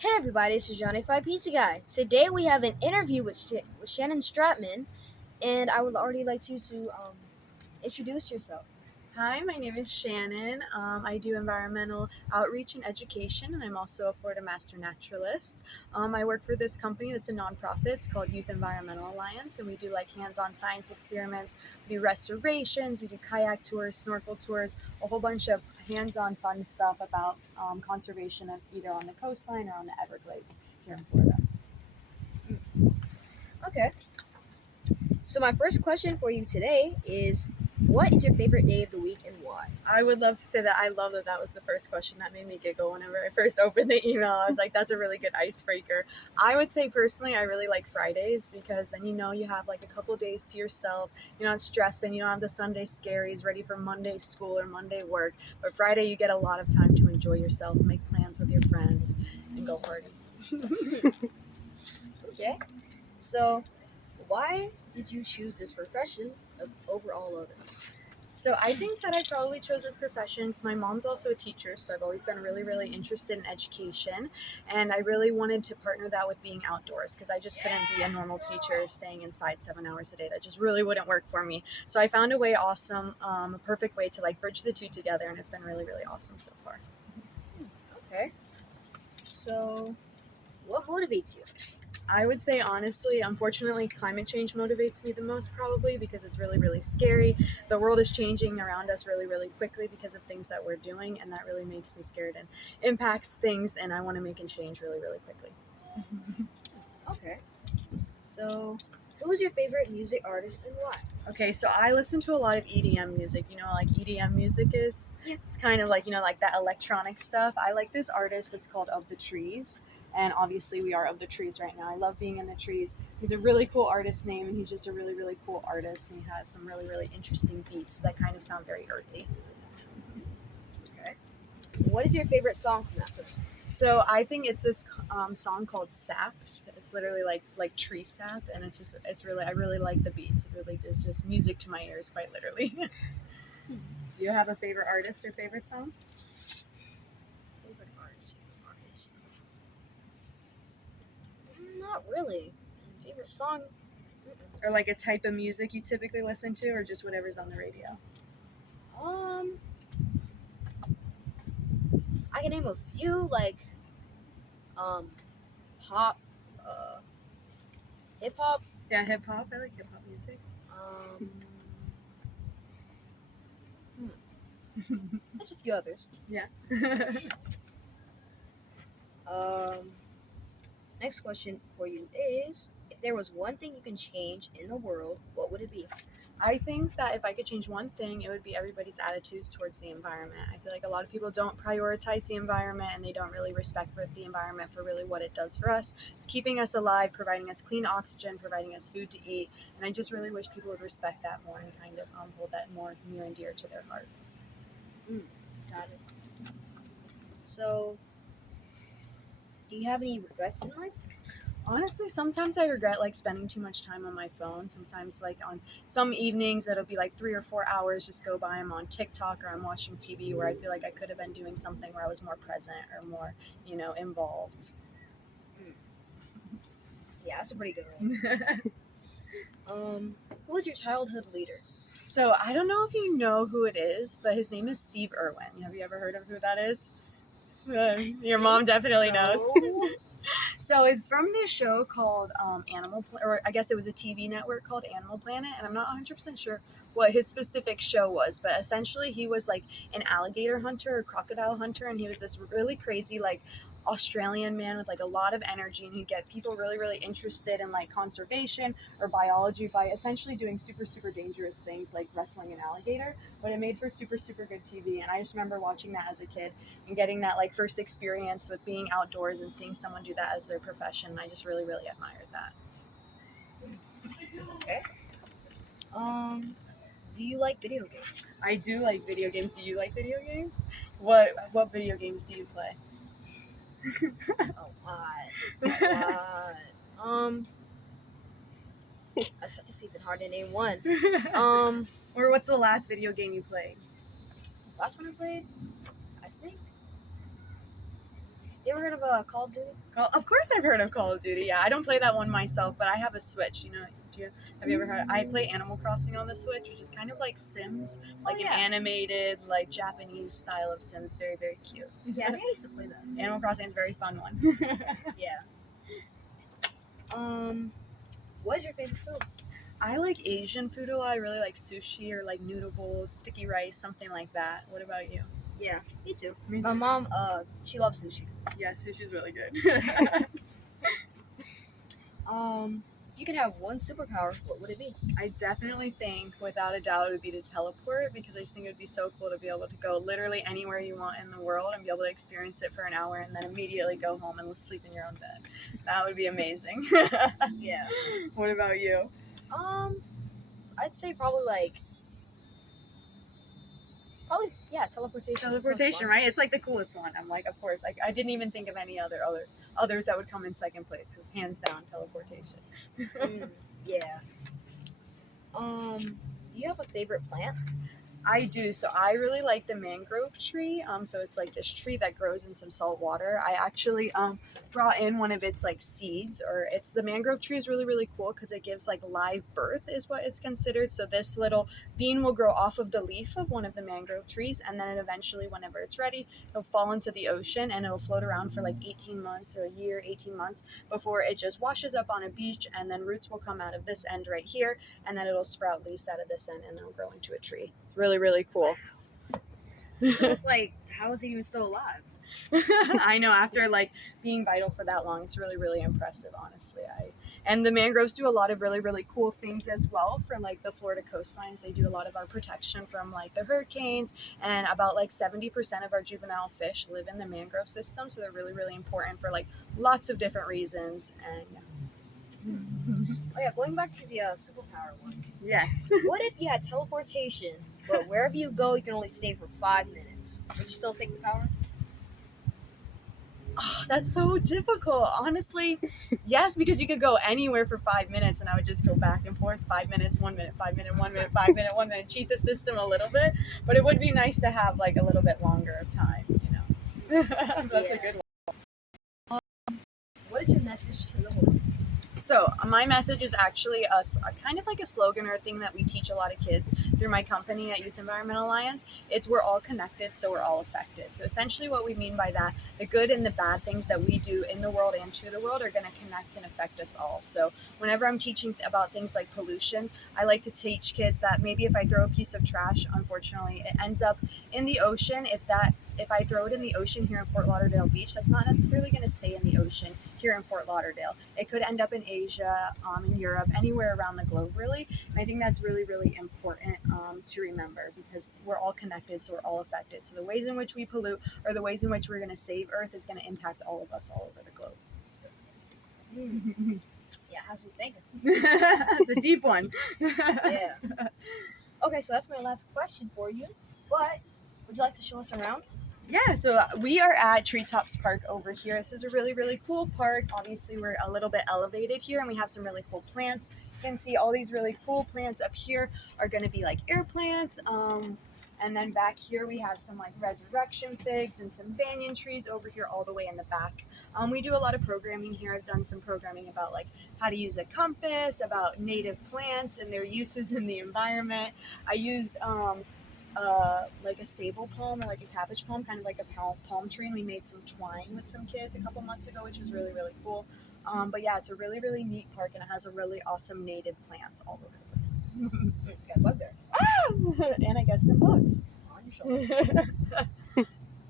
Hey everybody, this is Johnny Five Pizza Guy. Today we have an interview with Shannon Stratman, and I would already like you to introduce yourself. Hi, my name is Shannon. I do environmental outreach and education, and I'm also a Florida Master Naturalist. I work for this company that's a nonprofit. It's called Youth Environmental Alliance, and we do like hands-on science experiments. We do restorations, we do kayak tours, snorkel tours, a whole bunch of hands-on fun stuff about conservation of either on the coastline or on the Everglades here in Florida. Okay. So my first question for you today is, what is your favorite day of the week and why? I would love to say that I love that that was the first question that made me giggle whenever I first opened the email. I was like, that's a really good icebreaker. I would say personally, I really like Fridays because then you have like a couple days to yourself. You're not stressing. You don't have the Sunday scaries ready for Monday school or Monday work. But Friday, you get a lot of time to enjoy yourself, make plans with your friends, and go party. Okay. So, why did you choose this profession over all others? So I think that I probably chose this profession. My mom's also a teacher, so I've always been really, really interested in education, and I really wanted to partner that with being outdoors because I just couldn't be a normal teacher staying inside 7 hours a day. That just really wouldn't work for me. So I found a way awesome, a perfect way to like bridge the two together, and it's been really, really awesome so far. Okay. So, what motivates you? I would say honestly, unfortunately, climate change motivates me the most probably because it's really, really scary. The world is changing around us really, really quickly because of things that we're doing, and that really makes me scared and impacts things, and I want to make a change really, really quickly. Okay. So, who is your favorite music artist and why? Okay, so I listen to a lot of EDM music. You know, like EDM music is, Yeah. it's kind of like, like that electronic stuff. I like this artist. It's called Of the Trees. And obviously, we are of the trees right now. I love being in the trees. He's a really cool artist name, and he's just a really, really cool artist. And he has some really, really interesting beats that kind of sound very earthy. Okay. What is your favorite song from that person? So I think it's this song called "Sapped." It's literally like tree sap, and it's really I really like the beats. It really just music to my ears, quite literally. Do you have a favorite artist or favorite song? Favorite artist? Favorite artist? Not really. Favorite song? Or like a type of music you typically listen to, or just whatever's on the radio? Um, I can name a few like um, pop, uh, hip hop. Yeah, hip hop. I like hip hop music. Um, there's a few others. Yeah. Um, next question for you is: if there was one thing you can change in the world, what would it be? I think that if I could change one thing, it would be everybody's attitudes towards the environment. I feel like a lot of people don't prioritize the environment and they don't really respect the environment for really what it does for us. It's keeping us alive, providing us clean oxygen, providing us food to eat. And I just really wish people would respect that more and kind of hold that more near and dear to their heart. Got it. So, do you have any regrets in life? Honestly, sometimes I regret like spending too much time on my phone. Sometimes, like on some evenings, it'll be like 3 or 4 hours just go by. I'm on TikTok or I'm watching TV where I feel like I could have been doing something where I was more present or more, involved. Yeah, that's a pretty good one. Who was your childhood leader? So I don't know if you know who it is, but his name is Steve Irwin. Have you ever heard of who that is? Your mom definitely knows. So it's from this show called or I guess it was a TV network called Animal Planet, and I'm not 100% sure what his specific show was, but essentially he was like an alligator hunter or crocodile hunter, and he was this really crazy like Australian man with like a lot of energy, and he'd get people really, really interested in like conservation or biology by essentially doing super, super dangerous things like wrestling an alligator. But it made for super, super good TV, and I just remember watching that as a kid and getting that like first experience with being outdoors and seeing someone do that as their profession. I just really, really admired that. Okay. Do you like video games? I do like video games. Do you like video games? What video games do you play? A lot. A lot. It's even hard to name one. Or what's the last video game you played? Last one I played, I think they were heard of Call of Duty? Of course I've heard of Call of Duty. Yeah, I don't play that one myself, but I have a Switch. You know, have you ever heard? I play Animal Crossing on the Switch, which is kind of like Sims, like an animated, like Japanese style of Sims. Very, very cute. Yeah, I think I used to play that. Animal Crossing is a very fun one. Yeah. What is your favorite food? I like Asian food a lot. I really like sushi or like noodle bowls, sticky rice, something like that. What about you? Yeah, me too. My mom, she loves sushi. Yeah, sushi's really good. You can have one superpower. What would it be? I definitely think, without a doubt, it would be to teleport, because I just think it would be so cool to be able to go literally anywhere you want in the world and be able to experience it for an hour and then immediately go home and sleep in your own bed. That would be amazing. Yeah. What about you? I'd say probably teleportation. Teleportation, right? It's like the coolest one. I'm like, of course. Like, I didn't even think of any others that would come in second place, because hands down, teleportation. Yeah. Do you have a favorite plant? I do. So I really like the mangrove tree. So it's like this tree that grows in some salt water. I actually brought in one of its like seeds, or it's the mangrove tree is really, really cool because it gives like live birth is what it's considered. So this little bean will grow off of the leaf of one of the mangrove trees, and then eventually, whenever it's ready, it'll fall into the ocean and it'll float around for like 18 months or a year, 18 months before it just washes up on a beach, and then roots will come out of this end right here, and then it'll sprout leaves out of this end and it'll grow into a tree. It's really, really cool. So it's like, how is it even still alive? I know, after like being vital for that long, it's really, really impressive, honestly. And the mangroves do a lot of really, really cool things as well for like the Florida coastlines. They do a lot of our protection from like the hurricanes, and about like 70% of our juvenile fish live in the mangrove system. So they're really, really important for like lots of different reasons. And Oh yeah, going back to the superpower one. Yes. What if you had teleportation, but wherever you go, you can only stay for 5 minutes? Would you still take the power? Oh, that's so difficult. Honestly, yes, because you could go anywhere for 5 minutes and I would just go back and forth. 5 minutes, 1 minute, 5 minute, 1 minute, 5 minute, 1 minute. Cheat the system a little bit, but it would be nice to have like a little bit longer of time, you know. That's a good one. What is your message to the world? So my message is actually a kind of like a slogan or a thing that we teach a lot of kids through my company at Youth Environment Alliance. It's we're all connected, so we're all affected. So essentially what we mean by that, the good and the bad things that we do in the world and to the world are going to connect and affect us all. So whenever I'm teaching about things like pollution, I like to teach kids that maybe if I throw a piece of trash, unfortunately, it ends up in the ocean. If I throw it in the ocean here in Fort Lauderdale Beach, that's not necessarily going to stay in the ocean here in Fort Lauderdale. It could end up in Asia, in Europe, anywhere around the globe, really. And I think that's really, really important to remember, because we're all connected, so we're all affected. So the ways in which we pollute or the ways in which we're going to save Earth is going to impact all of us all over the globe. Yeah, how's you thinking? It's a deep one. Yeah. Okay, so that's my last question for you. But would you like to show us around? Yeah, so we are at Treetops Park over here. This is a really, really cool park. Obviously, we're a little bit elevated here, and we have some really cool plants. You can see all these really cool plants up here are going to be like air plants. And then back here, we have some like resurrection figs and some banyan trees over here all the way in the back. We do a lot of programming here. I've done some programming about like how to use a compass, about native plants and their uses in the environment. I used like a sable palm or like a cabbage palm, kind of like a palm tree, and we made some twine with some kids a couple months ago, which was really, really cool. But yeah, it's a really, really neat park, and it has a really awesome native plants all over the place. Got a bug there. And I guess some bugs. On your shoulder.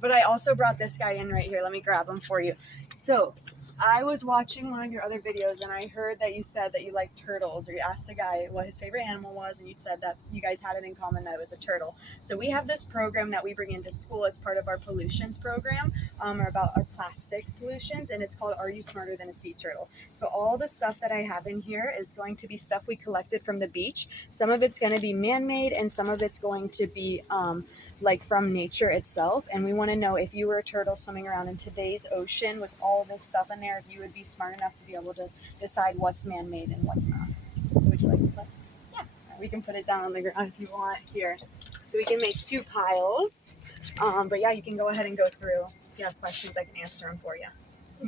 But I also brought this guy in right here. Let me grab him for you. So I was watching one of your other videos, and I heard that you said that you like turtles, or you asked a guy what his favorite animal was, and you said that you guys had it in common, that it was a turtle. So we have this program that we bring into school. It's part of our pollutions program, or about our plastics pollutions, and it's called Are You Smarter Than a Sea Turtle? So all the stuff that I have in here is going to be stuff we collected from the beach. Some of it's going to be man-made, and some of it's going to be like from nature itself. And we want to know, if you were a turtle swimming around in today's ocean with all this stuff in there, if you would be smart enough to be able to decide what's man-made and what's not. So would you like to play? Yeah. We can put it down on the ground if you want here. So we can make 2 piles. But yeah, you can go ahead and go through. If you have questions, I can answer them for you.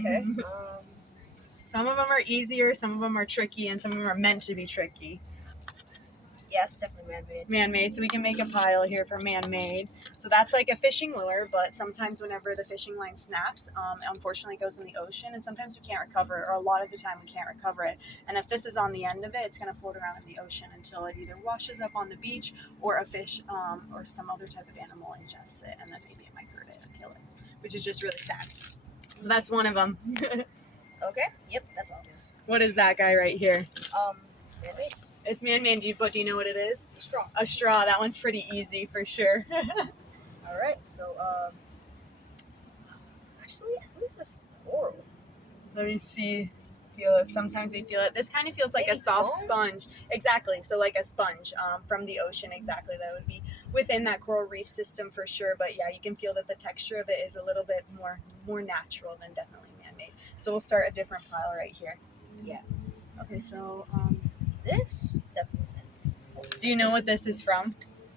Okay. Some of them are easier, some of them are tricky, and some of them are meant to be tricky. Yeah, it's definitely man-made. Man-made, so we can make a pile here for man-made. So that's like a fishing lure, but sometimes whenever the fishing line snaps, unfortunately it goes in the ocean, and sometimes we can't recover it, or a lot of the time we can't recover it. And if this is on the end of it, it's going to float around in the ocean until it either washes up on the beach, or a fish or some other type of animal ingests it, and then maybe it might hurt it and kill it, which is just really sad. But that's one of them. Okay. Yep, that's obvious. What is that guy right here? Man-made. It's man-made, but do you know what it is? A straw. A straw. That one's pretty easy for sure. All right. So actually, I think this is coral. Let me see. Feel it. Sometimes we feel it. This kind of feels like Maybe a soft foam? sponge. Exactly. So like a sponge from the ocean. Exactly. That would be within that coral reef system for sure. But yeah, you can feel that the texture of it is a little bit more natural than definitely man-made. So we'll start a different pile right here. Yeah. Okay. So this definitely. Do you know what this is from,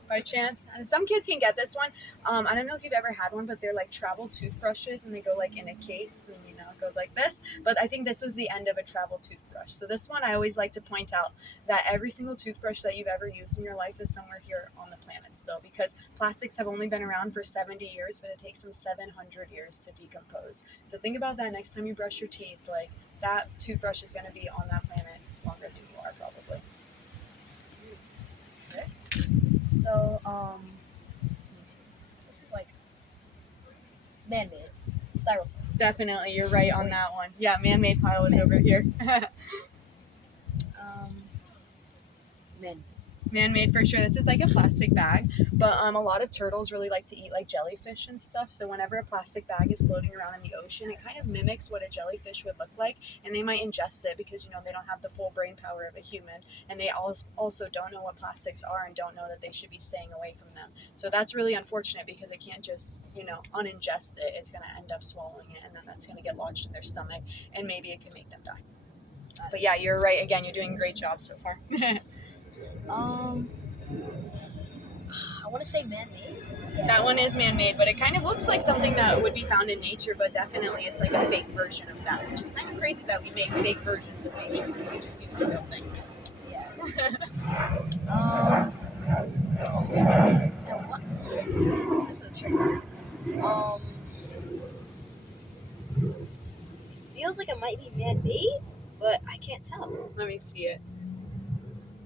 by chance? Some kids can get this one. I don't know if you've ever had one, but they're like travel toothbrushes, and they go like in a case, and it goes like this. But I think this was the end of a travel toothbrush. So this one, I always like to point out that every single toothbrush that you've ever used in your life is somewhere here on the planet still, because plastics have only been around for 70 years, but it takes them 700 years to decompose. So think about that next time you brush your teeth. Like, that toothbrush is going to be on that planet longer than you are, probably. So let me see. This is like man-made styrofoam. Definitely, you're right on that one. Yeah, man-made pile is over here. Man. Man-made for sure. This is like a plastic bag, but a lot of turtles really like to eat like jellyfish and stuff. So whenever a plastic bag is floating around in the ocean, it kind of mimics what a jellyfish would look like, and they might ingest it because they don't have the full brain power of a human, and they also don't know what plastics are and don't know that they should be staying away from them. So that's really unfortunate because it can't just uningest it. It's going to end up swallowing it, and then that's going to get lodged in their stomach, and maybe it can make them die. But yeah, you're right. Again, you're doing a great job so far. I want to say man-made. Yeah. That one is man-made, but it kind of looks like something that would be found in nature, but definitely it's like a fake version of that, which is kind of crazy that we make fake versions of nature when we just use the real thing. Yeah. Now what? This is a trick. Feels like it might be man-made, but I can't tell. Let me see it.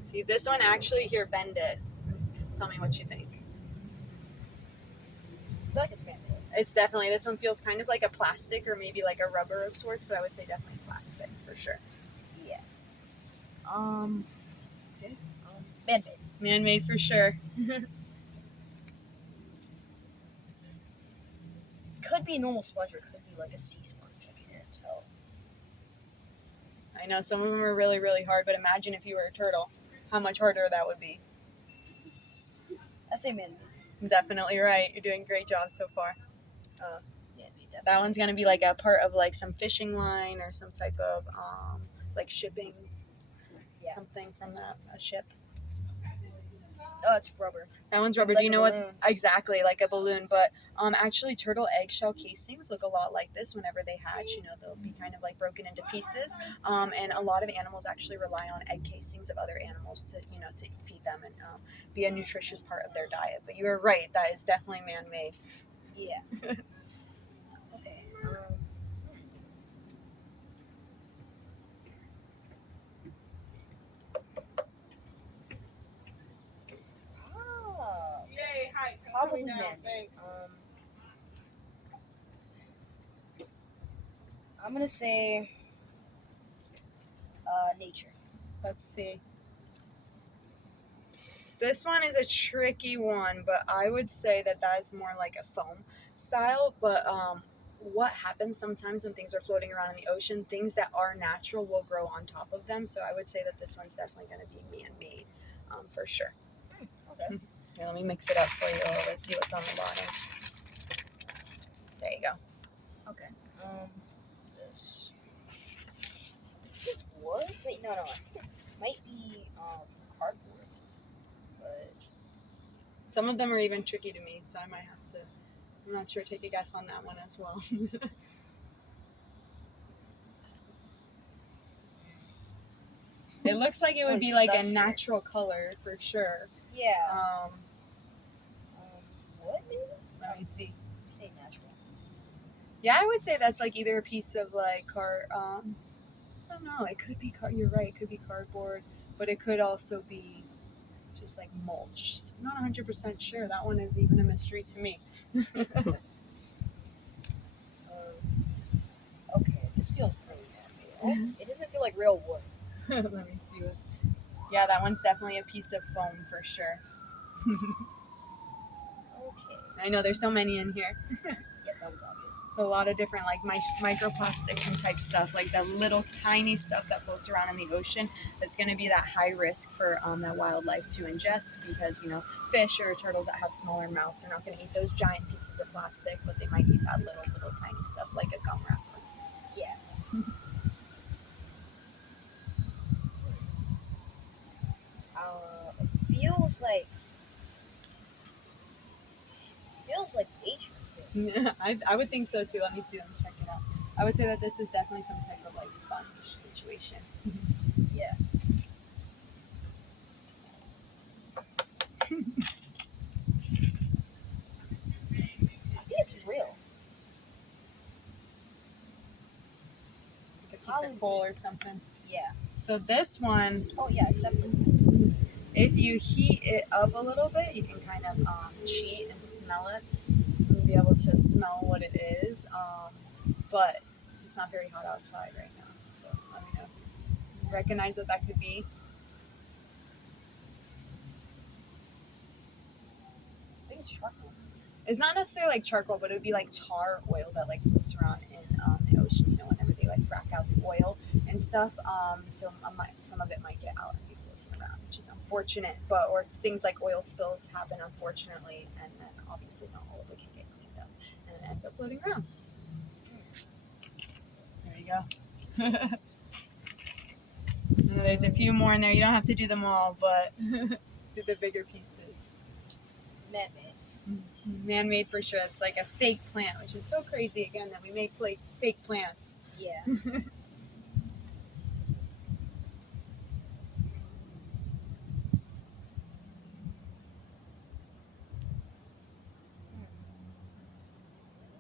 See, this one actually, here, bend it. Tell me what you think. I feel like it's man-made. It's definitely, this one feels kind of like a plastic or maybe like a rubber of sorts, but I would say definitely plastic for sure. Yeah. Okay. Man-made. Man-made for sure. Could be a normal sponge or it could be like a sea sponge. I can't tell. I know some of them are really, really hard, but imagine if you were a turtle, how much harder that would be. I'd say man-made. Definitely right. You're doing a great job so far. Man-made, definitely. That one's going to be like a part of like some fishing line or some type of like shipping, something from a ship. Oh, it's rubber. That one's rubber. Like Do you a know balloon. what? Exactly, like a balloon. But actually, turtle eggshell casings look a lot like this. Whenever they hatch, they'll be kind of like broken into pieces. And a lot of animals actually rely on egg casings of other animals to to feed them and be a nutritious part of their diet. But you are right. That is definitely man-made. Yeah. Okay. Yay! Hi. Probably man-made. Thanks. I'm gonna say nature. Let's see. This one is a tricky one, but I would say that is more like a foam style. But what happens sometimes when things are floating around in the ocean, things that are natural will grow on top of them. So I would say that this one's definitely going to be man-made for sure. Okay. Here, let me mix it up for you. Let's see what's on the bottom. There you go. Okay. This is wood? Wait, no. I think it might be cardboard. But Some of them are even tricky to me, so I might have to I'm not sure. Take a guess on that one as well. It looks like it would be like a natural color for sure. Yeah. What maybe? Let me see. Say natural. Yeah, I would say that's like either a piece of like I don't know. It could be You're right. It could be cardboard, but it could also be just like mulch. So I'm not 100% sure. That one is even a mystery to me. Okay, this feels really man-made. It doesn't feel like real wood. Let me see what. Yeah, that one's definitely a piece of foam for sure. Okay. I know there's so many in here. Yep, that was obvious. A lot of different like microplastics and type stuff, like the little tiny stuff that floats around in the ocean. That's going to be that high risk for that wildlife to ingest, because fish or turtles that have smaller mouths are not going to eat those giant pieces of plastic, but they might eat that little tiny stuff like a gum wrapper. Yeah. It feels like nature. I would think so too. Let me see. Let me check it out. I would say that this is definitely some type of like sponge situation. Yeah. I think it's real. Like a piece of coal or something. Yeah. So this one, Oh yeah, it's definitely. if you heat it up a little bit, you can kind of cheat and smell it. You'll be able to smell what it is, but it's not very hot outside right now. So let me know. Recognize what that could be. I think it's charcoal. It's not necessarily like charcoal, but it would be like tar oil that like floats around in the ocean. Whenever they like frack out the oil and stuff. So some of it might get out and be floating around, which is unfortunate. Or things like oil spills happen, unfortunately, and then obviously not all of it can get cleaned up, and it ends up floating around. There you go. There's a few more in there. You don't have to do them all, but do the bigger pieces. Man-made. Man-made for sure. It's like a fake plant, which is so crazy again that we make fake plants. Yeah.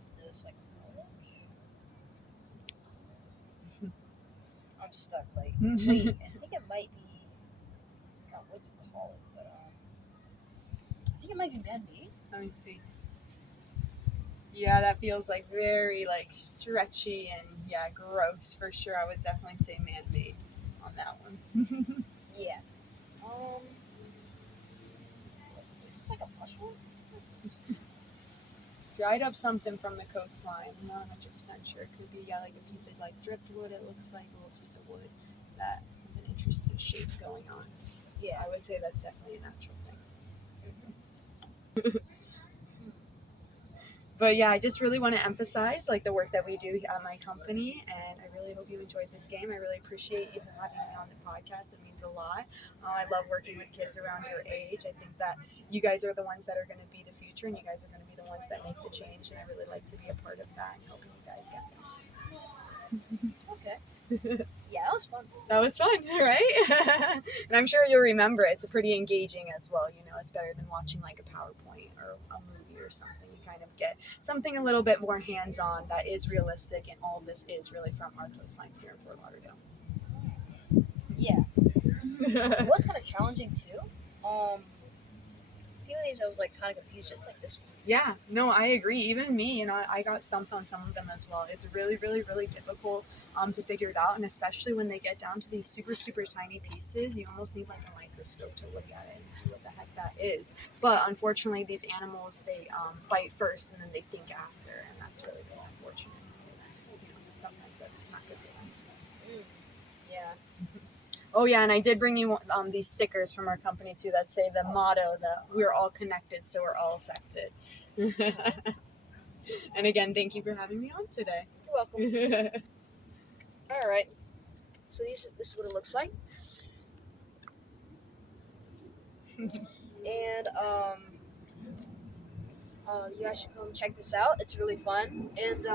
Is this like mulch? I'm stuck. Like, wait, I think it might be. God, what do you call it? But I think it might be man-made. Let me see. Yeah, that feels like very like stretchy and yeah, gross for sure. I would definitely say man-made on that one. Yeah. Is this like a mushroom? What is this? Dried up something from the coastline. I'm not 100% sure. It could be like a piece of like driftwood. It looks like a little piece of wood that has an interesting shape going on. Yeah, I would say that's definitely a natural thing. But yeah, I just really want to emphasize like the work that we do at my company, and I really hope you enjoyed this game. I really appreciate you having me on the podcast. It means a lot. I love working with kids around your age. I think that you guys are the ones that are going to be the future, and you guys are going to be the ones that make the change. And I really like to be a part of that and helping you guys get there. Okay. Yeah, that was fun. That was fun, right? And I'm sure you'll remember it. It's pretty engaging as well. It's better than watching like a PowerPoint or a movie or something. You kind of get something a little bit more hands-on that is realistic, and all of this is really from our coastlines here in Fort Lauderdale. Yeah. It was kind of challenging too. A few of these I was like kind of confused, just like this one. Yeah, no, I agree. Even me, I got stumped on some of them as well. It's really, really, really difficult to figure it out, and especially when they get down to these super, super tiny pieces, you almost need like a microscope to look at it and see what the heck that is. But unfortunately, these animals, they bite first and then they think after, and that's really, really unfortunate because sometimes that's not good for them. Yeah. Oh yeah, and I did bring you these stickers from our company too that say the motto that we're all connected, so we're all affected. And again, thank you for having me on today. You're welcome. All right. So this is what it looks like. And You guys should come check this out. It's really fun. And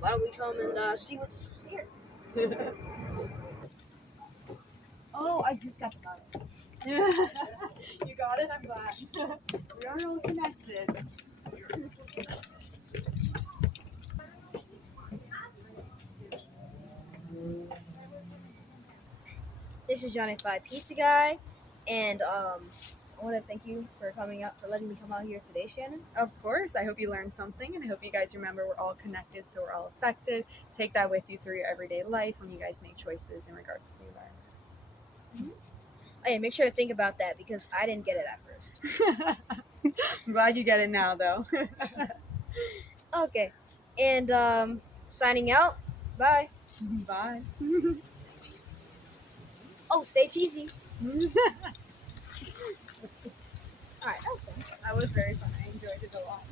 why don't we come and see what's here? Oh, I just got the bottle. You got it? I'm glad. We are all connected. This is Johnny Five Pizza Guy, and I want to thank you for coming out, for letting me come out here today, Shannon. Of course. I hope you learned something, and I hope you guys remember we're all connected, so we're all affected. Take that with you through your everyday life when you guys make choices in regards to the environment. Oh, yeah, make sure to think about that because I didn't get it at first. I'm glad you get it now, though. Okay, and signing out. Bye. Bye. Oh, stay cheesy. All right, that was fun. That was very fun. I enjoyed it a lot.